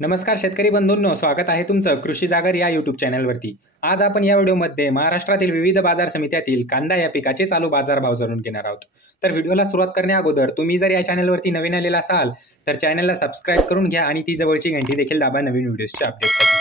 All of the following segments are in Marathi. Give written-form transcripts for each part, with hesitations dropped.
नमस्कार शेतकरी बंधूंनो, स्वागत आहे तुमचं कृषी जागर या यूट्यूब चॅनलवरती। आज आपण या व्हिडिओमध्ये महाराष्ट्रातील विविध बाजार समित्यातील कांदा या पिकाचे चालू बाजारभाव जाणून घेणार आहोत। तर व्हिडिओला सुरुवात करण्या अगोदर तुम्ही जर या चॅनलवरती नवीन आलेला असाल तर चॅनलला सबस्क्राइब करून घ्या आणि ती जवळची घंटी देखील दाबा नवीन व्हिडिओजचे अपडेटसाठी,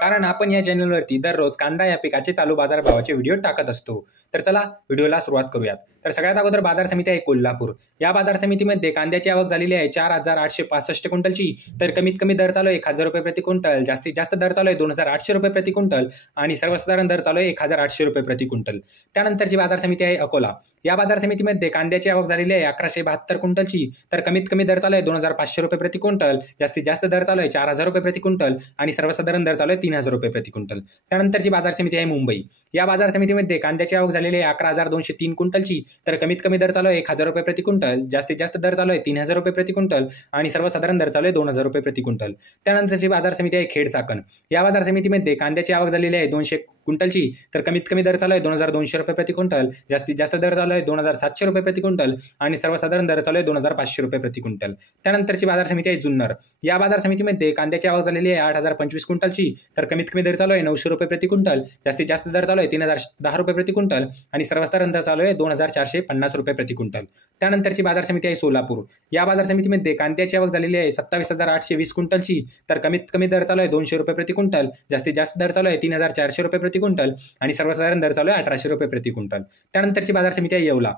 कारण आपण या चॅनलवरती दररोज कांदा या पिकाचे चालू बाजारभावाचे व्हिडिओ टाकत असतो। तर चला व्हिडिओला सुरुवात करूयात। तर सगळ्यात अगोदर बाजार समिती आहे कोल्हापूर। या बाजार समितीमध्ये कांद्याची आवक झालेली आहे 4,865 क्विंटलची। तर कमीत कमी दर चालू आहे 1,000 रुपये प्रति क्विंटल, जास्तीत जास्त दर चालू आहे 2,800 रुपये प्रति क्विंटल आणि सर्वसाधारण दर चालू आहे 1,800 रुपये प्रति क्विंटल। त्यानंतरची बाजार समिती आहे अकोला। या बाजार समितीमध्ये कांद्याची आवक झालेली आहे 1,172 क्विंटलची। तर कमीत कमी दर चालू आहे 2,500 रुपये प्रति क्विंटल, जास्तीत जास्त दर चालू आहे 4,000 रुपये प्रति क्विंटल आणि सर्वसाधारण दर चालू आहे 3,000 रुपये प्रति क्विंटल। त्यानंतरची बाजार समिती आहे मुंबई। या बाजार समितीमध्ये कांद्याची आवक झालेली आहे 11,203 क्विंटलची। तर कमीत कमी दर चालू आहे 1,000 रुपये प्रति क्विंटल, जास्तीत जास्त दर चालू आहे 3,000 रुपये प्रति क्विंटल आणि सर्वसाधारण दर चालू आहे 2,000 रुपये प्रति क्विंटल। त्यानंतरची बाजार समिती आहे खेड चाकण। या बाजार समितीमध्ये कांद्याची आवक झालेली आहे 200 क्विंटलची। तर कमीत कमी दर चालू आहे 2,200 रुपये प्रति क्विंटल, जास्तीत जास्त दर चालू आहे 2,700 रुपये प्रति क्विंटल आणि सर्वसाधारण दर चालू आहे 2,500 रुपये प्रति क्विंटल। त्यानंतरची बाजार समिती आहे जुन्नर। या बाजार समितीमध्ये कांद्याची आवक झालेली आहे 8,025 क्विंटलची। तर कमीत कमी दर चालू आहे 900 रुपये प्रति क्विंटल, जास्तीत जास्त दर चालू आहे 3,010 रुपये प्रति क्विंटल आणि सर्वसाधारण दर चालू आहे 2,450 रुपये प्रति क्विंटल। त्यानंतरची बाजार समिती आहे सोलापूर। या बाजार समितीमध्ये कांद्याची आवक झालेली आहे 27,820 क्विंटलची। तर कमीत कमी दर चालू आहे 200 रुपये प्रति क्विंटल, जास्तीत जास्त दर चालू आहे 3,400 रुपये प्रति क्विंटल आणि सर्वसाधारण दर चालू आहे 1,800 रुपये प्रति क्विंटल। त्यानंतरची बाजार समिती आहे येवला।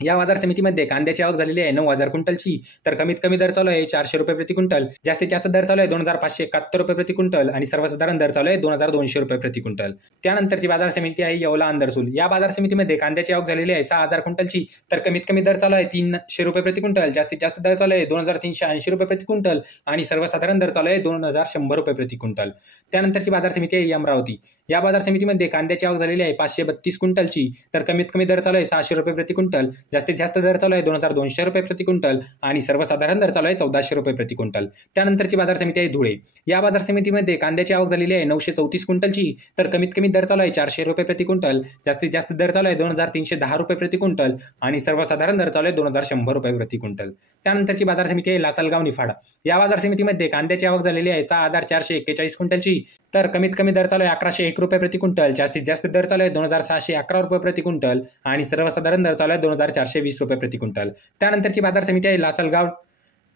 या बाजार समितीमध्ये कांद्याची आवक झालेली आहे 9,000 क्विंटलची। तर कमीत कमी दर चालू आहे 400 रुपये प्रति क्विंटल, जास्तीत जास्त दर चालू आहे 2,571 रुपये प्रति क्विंटल आणि सर्वसाधारण दर चालू आहे 2,200 रुपये प्रति क्विंटल। त्यानंतरची बाजार समिती आहे येवला अंदरसूल। या बाजार समितीमध्ये कांद्याची आवक झालेली आहे 6,000 क्विंटलची। तर कमीत कमी दर चालू आहे 300 रुपये प्रति क्विंटल, जास्तीत जास्त दर चालू आहे 2,380 रुपये प्रति क्विंटल आणि सर्वसाधारण दर चालू आहे 2,100 रुपये प्रति क्विंटल। त्यानंतरची बाजार समिती आहे अमरावती। या बाजार समितीमध्ये कांद्याची आवक झालेली आहे 532 क्विंटलची। तर कमीत कमी दर चालू आहे 600 रुपये प्रति क्विंटल, जास्तीत जास्त दर चालू आहे 2,200 रुपये प्रति क्विंटल आणि सर्वसाधारण दर चालू आहे 1,400 रुपये प्रति क्विंटल। त्यानंतरची बाजार समिती आहे धुळे। या बाजार समितीमध्ये कांद्याची आवक झालेली आहे 934 क्विंटलची। तर कमीत कमी दर चालू आहे 400 रुपये प्रति क्विंटल, जास्तीत जास्त दर चालू आहे 2,310 रुपये प्रति क्विंटल आणि सर्वसाधारण दर चालू आहे 2,100 रुपये प्रति क्विंटल। त्यानंतरची बाजार समिती आहे लासलगाव निफाड। या बाजार समितीमध्ये कांद्याची आवक झालेली आहे 6,441 क्विंटलची। तर कमीत कमी दर चालू आहे 1,101 रुपये प्रति क्विंटल, जास्तीत जास्त दर चालू आहे 2,611 रुपये प्रति क्विंटल आणि सर्वसाधारण दर चालू आहे 2,420 रुपये प्रति क्विंटल। त्यानंतरची बाजार समिती आहे लासलगाव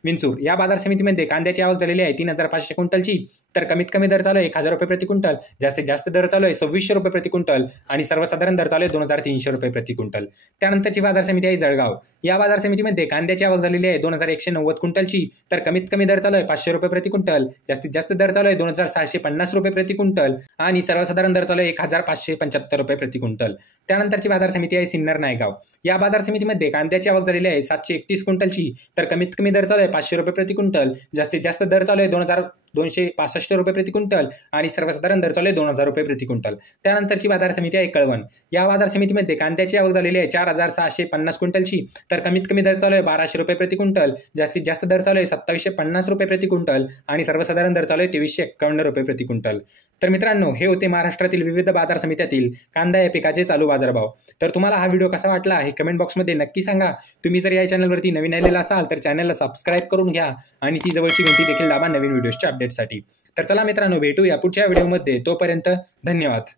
विंचूर। या बाजार समितीमध्ये कांद्याची आवक झालेली आहे 3,500 क्विंटलची। तर कमीत कमी दर चालू आहे 1,000 रुपये प्रति क्विंटल, जास्तीत जास्त दर चालू आहे 2,600 रुपये प्रति क्विंटल आणि सर्वसाधारण दर चालू आहे 2,300 रुपये प्रति क्विंटल। त्यानंतरची बाजार समिती आहे जळगाव। या बाजार समितीमध्ये कांद्याची आवक झालेली आहे 2,190 क्विंटलची। तर कमीत कमी दर चालू आहे 500 रुपये प्रति क्विंटल, जास्तीत जास्त दर चालू आहे 2,650 रुपये प्रति क्विंटल आणि सर्वसाधारण दर चालू आहे 1,575 रुपये प्रति क्विंटल। त्यानंतरची बाजार समिती आहे सिन्नर नायगाव। या बाजार समितीमध्ये कांद्याची आवक झालेली आहे 731 क्विंटलची। तर कमीत कमी दर चालू आहे 500 रुपये प्रति क्विंटल, जास्तीत जास्त दर चालू आहे 2,265 रुपये प्रति क्विंटल आणि सर्वसाधारण दर चालू आहे 2,000 रुपये प्रति क्विंटल। त्यानंतरची बाजार समिती आहे कळवण। या बाजार समितीमध्ये कांद्याची आवक झालेली आहे 4,650 क्विंटलची। तर कमीत कमी दर चालू आहे 1,200 रुपये प्रति क्विंटल, जास्तीत जास्त दर चालू आहे 2,750 रुपये प्रति क्विंटल आणि सर्वसाधारण दर चालू आहे 2,351 रुपये प्रति क्विंटल। तर मित्रांनो, हे होते महाराष्ट्रातील विविध बाजार समित्यातील कांदा या पिकाचे चालू बाजारभाव। तर तुम्हाला हा व्हिडिओ कसा वाटला हे कमेंट बॉक्समध्ये नक्की सांगा। तुम्ही जर या चॅनलवरती नवीन आलेला असाल तर चॅनलला सबस्क्राइब करून घ्या आणि ती जवळची घंटी देखील दाबा नवीन व्हिडिओजच्या अपडेटसाठी। तर चला मित्रांनो, भेटूया पुढच्या व्हिडिओमध्ये। तोपर्यंत धन्यवाद।